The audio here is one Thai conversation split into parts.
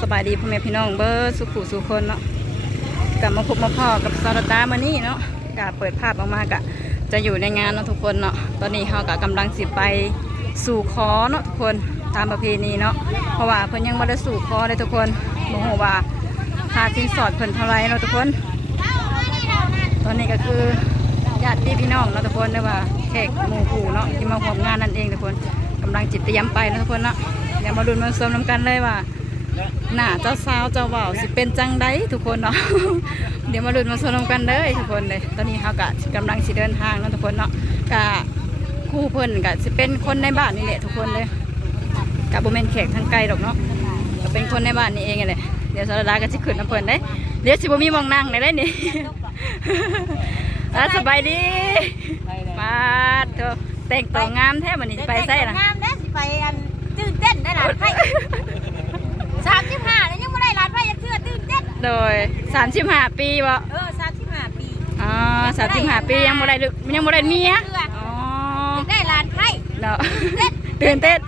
สบายดีพ่อแม่พี่น้องเบอร์สุขุสุคนเนาะกลับมาพบมาพ่อกับซาลตามานี่เนาะกะเปิดภาพออกมากะจะอยู่ในงานเนาะทุกคนเนาะตอนนี้เขากะกำลังสิไปสู่ขอเนาะทุกคนตามประเพณีเนาะเพราะว่าเพิ่นยังไม่ได้สู่ขอเลยทุกคนโมโหว่าค่าสินสอดเพิ่นเท่าไรเนาะทุกคนตอนนี้ก็คือญาติพี่น้องเนาะทุกคนเรียกว่าแขกหมู่ผู้เนาะที่มาร่วมงานนั่นเองทุกคนกำลังจิตเตรียมไปนะทุกคนเนาะเดี๋ยวมาดูมาชมกันเลยว่าหน้าเจ้าสาวเจ้าบ่าวสิเป็นจังไดทุกคนเนาะ เดี๋ยวมาดูมาชมกันเลยทุกคนเลยตอนนี้เขากะกำลังสิเดินทางนะทุกคนเนาะกะคู่เพิ่นกะสิเป็นคนในบ้านนี่แหละทุกคนเลยกะบ่แม่นแขกทางไกลดอกเนาะก็เป็นคนในบ้านนี่เองแหละเดี๋ยวสารดาก็สิขึ้นน้ำเพิ่นได้เดี๋ยวสิบ่มีมองนั่งได้นี่ สบายดีมาเถอะแต่งตัวงามแท้มันนี่ไปใส่ละงามเด้สิไปอันตื่นเต้นได้หลานไผ่35แล้วยังไม่ได้หลานไผ่ยังเชื่อตื่นเต้นโดย35 ปีบ่35 ปีอ๋อ35 ปียังบ่ได้เมียอ๋อได้หลานไผ่เนาะตื่นเต้น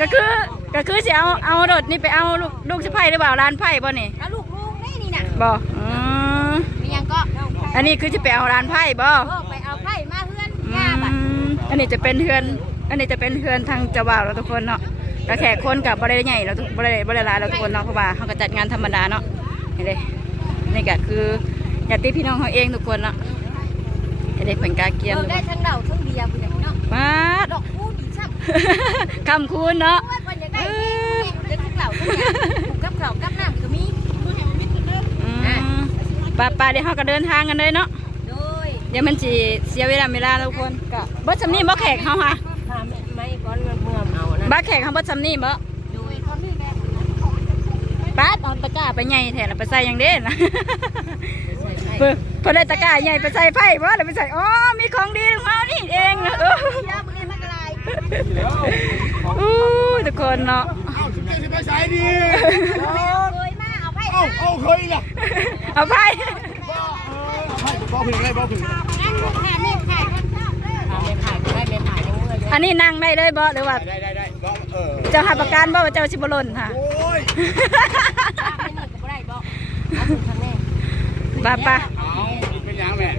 ก็คือสิเอารถนี่ไปเอาลูกสะใภ้หรือเปล่าร้านไผ่บ่นี่เอาลูกนี่น่ะบ่มียังก็อันนี้คือจะไปเอาร้านไผ่บ่ไปเอาไผ่มาเฮือนย่าบัดอันนี้จะเป็นเฮือนทางเจ้าบ่าวเราทุกคนเนาะกระแขกคนกับบ่ได้ใหญ่เราบ่ได้หลายเราทุกคนเนาะเพราะว่าเขาก็จัดงานธรรมดาเนาะนี่เลยนี่ก็คือญาติพี่น้องเขาเองทุกคนเนาะเด็กเป็นกาเกียนได้ทั้งเหล่าทั้งเบียร์คุณเนาะมาดอกคูณดีช่ำคำคูณเนาะได้ทั้งเหล่าทั้งเบียร์กับข้าวกับน้ำก็มีป้าเดี๋ยวเขาก็เดินทางกันเลยเนาะเดี๋ยวมันจีเสียเวลาทุกคนก็บัดซำนี่บ่แขกเขาค่ะไม่ก้อนเมื่อเอานะบัดแขกเขาบัดซำนี่บ่ป้าตอนตะกร้าไปใหญ่แทนไปใส่ยังเด่นนะพอได้ตะกร้าใหญ่ไปใส่ไผ่บ่แล้วไปใส่อ๋อมีของดีของเขานี่เองนะทุกคนเนาะไปใส่ดีเคยล่ะเอาไผ่บอกถึงอะไรบอกถึงอันนี้นั่งได้เลยบ่หรือว่าได้เจ้าหับประกันบ่ว่าเจ้าชิบหล่นค่ะป้า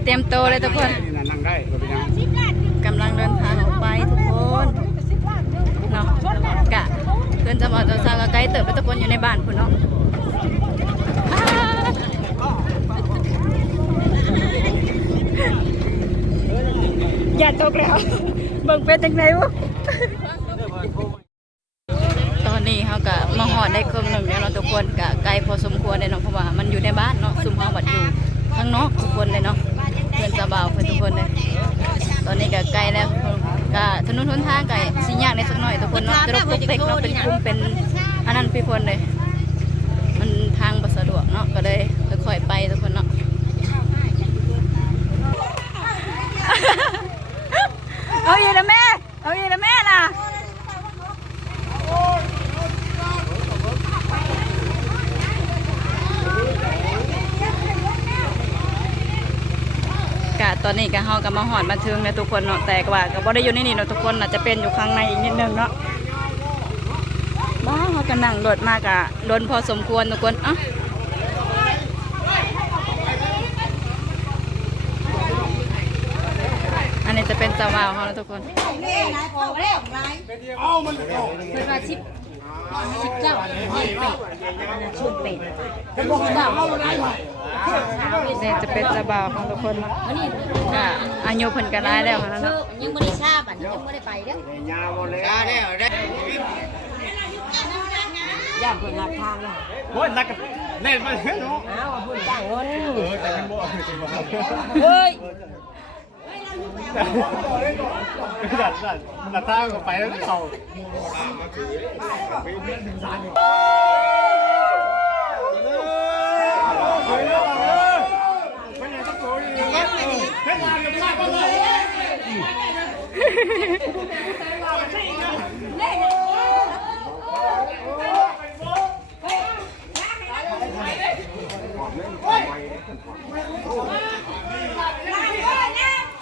เตรียมโตเลยทุกคนกำลังเดินทางออกไปทุกคนเนาะกะเพื่อนจะบอกเจ้าสาวกับไกด์เติบไปทุกคนอยู่ในบ้านคุณเนาะอย่าตกแล้วเบิ่งเป็นจังไงวะตอนนี้เขากะมาหอดได้ครึ่งหนึ่งแล้วเนาะทุกคนกะไกลพอสมควรเลยเนาะเพราะว่ามันอยู่ในบ้านเนาะซุ่มเฮาบัดอยู่ข้างนอกทุกคนเลยเนาะเพื่อนจะบ่าวเพื่อนทุกคนเลยตอนนี้กะไกลแล้วกะถนนหนทางกะสิยากในสักหน่อยทุกคนเนาะจะรบกวนเด็กเนาะเป็นคุมเป็นอันนั้นพี่คนเลยมันทางบ่สะดวกเนาะก็เลยค่อยๆไปทุกคนเนาะเอาอีนะแม่ล่ะกะตอนนี้กะเฮากับมาหอดมาถึงในทุกคนเนาะแต่ก็ว่าก็บ่ได้อยู่ในนี่เนาะทุกคนอาจจะเป็นอยู่ข้างในอีกนิดนึงเนาะบ้าเฮาก็นั่งรถมากะโดนพอสมควรทุกคนอ่ะอันนี้จะเป็นเจ้าบ่าวเขาแล้วทุกคนเอามันเป็นว่า10เจ้าชุดเป็ดนี่จะเป็นเจ้าบ่าวของทุกคนเนาะก็อายุเพิ่นก็ร้ายแล้วนะเนาะยังไม่ได้ทราบยังไม่ได้ไปเด้อย่าเพิ่งหักทางเลยโอ้ยนักเล่นมาเนาะอ้าวเพิ่งจ้างเงินแต่กันบ่เฮ้ยดัดท่าก็ไปแล้วเขา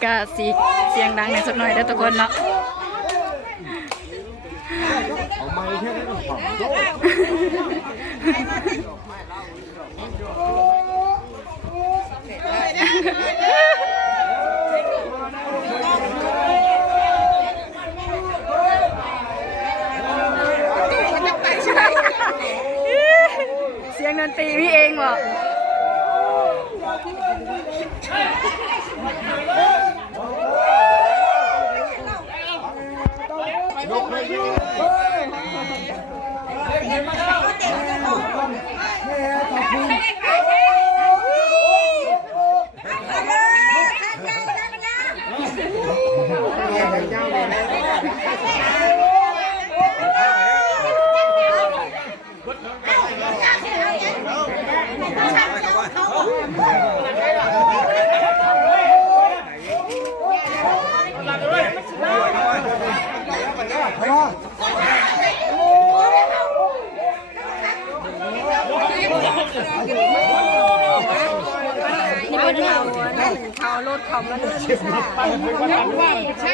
ก็เสียงดังในสักหน่อยได้ทุกคนเนาะ เอาไม้แค่นั้น สียงดนตรีพี่เองบ่นี่เป็นเขารถเขามาเดินใช่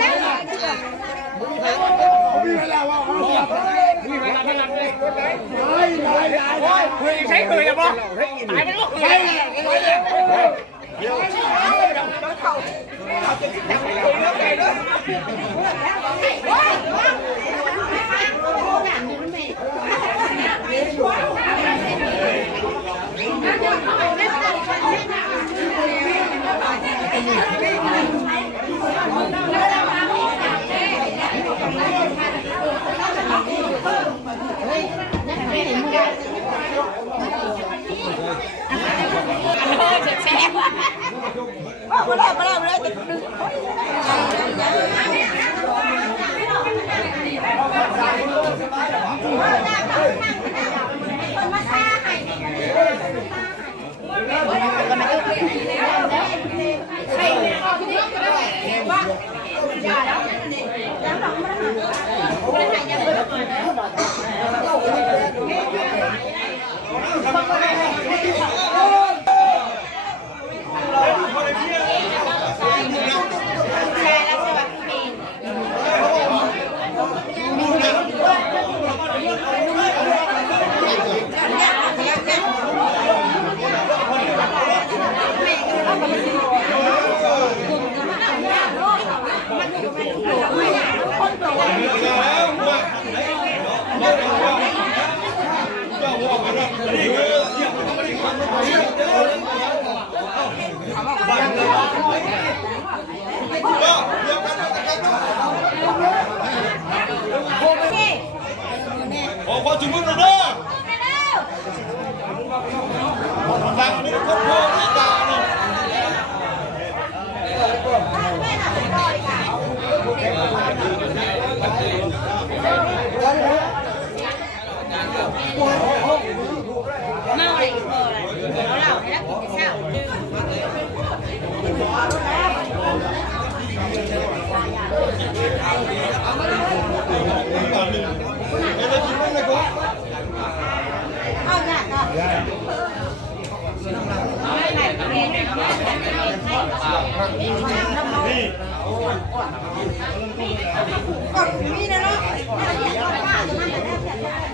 แล้วใช้เคยกันป่ะตายไปลูกใช่ขอจุ่มมือหน่อยเด้อฟังนี่คนโง่นี่ตาเนี่ยเมาอะไรอยู่บ่เราเหล้าให้เรากินแต่เช้าเอาหน้าก็มีนะเนาะ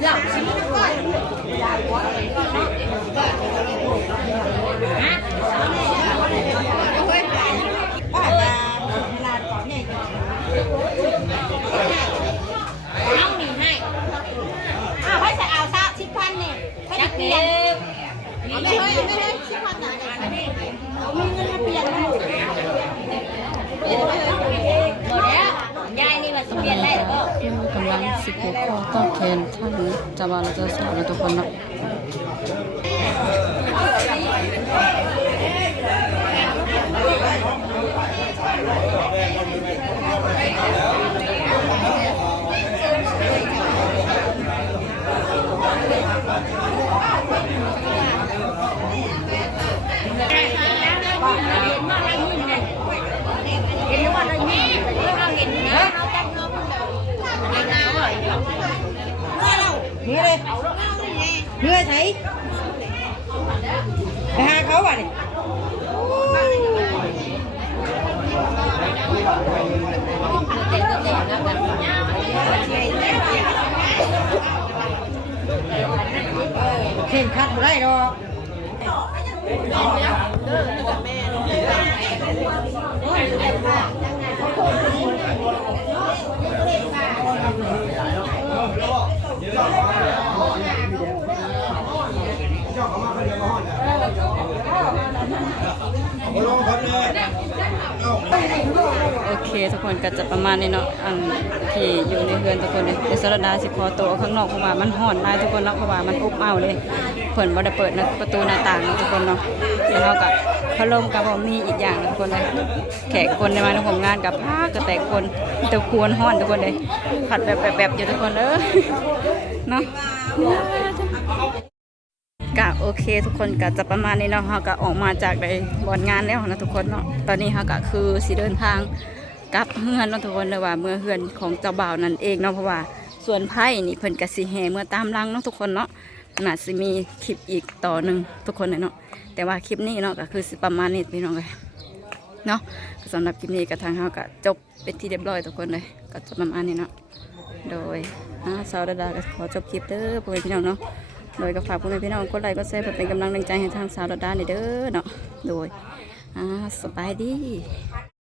หลับชิมก่อนป้าตาเวลาตอนนี้เอาหนีให้อ้าวให้ใส่เอาซะ10,000นี่ให้เปลี่ยนเอาไม่ให้10,000น่ะเอามีเงินมาเปลี่ยนนะเปลี่ยนไปเลยหมดแล้วยายนี่ว่าสิเปลี่ยนได้หรือเปล่ากำลังสิบหกข้อต้องแคนท่านจะมาเราจะสอนทุกคนเนาะนี่เลยเนื้อไทยไปหาเขาว่ะดิเข่งคัดบ่ได้หรอก โอเคทุกคนก็จะประมาณนี้เนาะอันที่อยู่ในเรือนทุกคนเลยในสระดาสิพอตัวข้างนอกเพราะว่ามันห่อนได้ทุกคนเนาะเพราะว่ามันอบอ้าวเลยเพิ่นบ่ได้เปิดประตูหน้าต่างทุกคนเนาะแล้วเราก็พัดลมกับบ่มีอีกอย่างทุกคนเลยแขกคนในมาในผมงานกับพากระแตกคนตะควรห่อนทุกคนเลยผัดแบบอยู่ทุกคนเเนาะกะโอเคทุกคนกะจะประมาณนี้เนาะเราก็ออกมาจากในบ่อนงานแล้วนะทุกคนเนาะตอนนี้เราก็คือสิเดินทางกลับเฮือนเนาะทุกคนเลยว่าเมื่อเฮือนของเจ้าบ่าวนั่นเองเนาะเพราะว่าส่วนไพ่นี่เพิ่นกะสิแห่เมื่อตามรังเนาะทุกคนเนาะน่าสิมีคลิปอีกต่อหนึ่งทุกคนเลยเนาะแต่ว่าคลิปนี้เนาะก็คือสิประมาณนี้พี่น้องเลยเนาะสำหรับคลิปนี้กับทางเราก็จบเป็นที่เรียบร้อยทุกคนเลยก็จะประมาณนี้เนาะโดยสาวดาก็ขอจบคลิปเด้อพ่อแม่พี่น้องเนาะโดยก็ฝากพ่อแม่พี่น้องกดไลค์กดแชร์เพื่อเป็นกำลังใจให้ทางสาวดานี่เด้อเนาะโดยสบายดี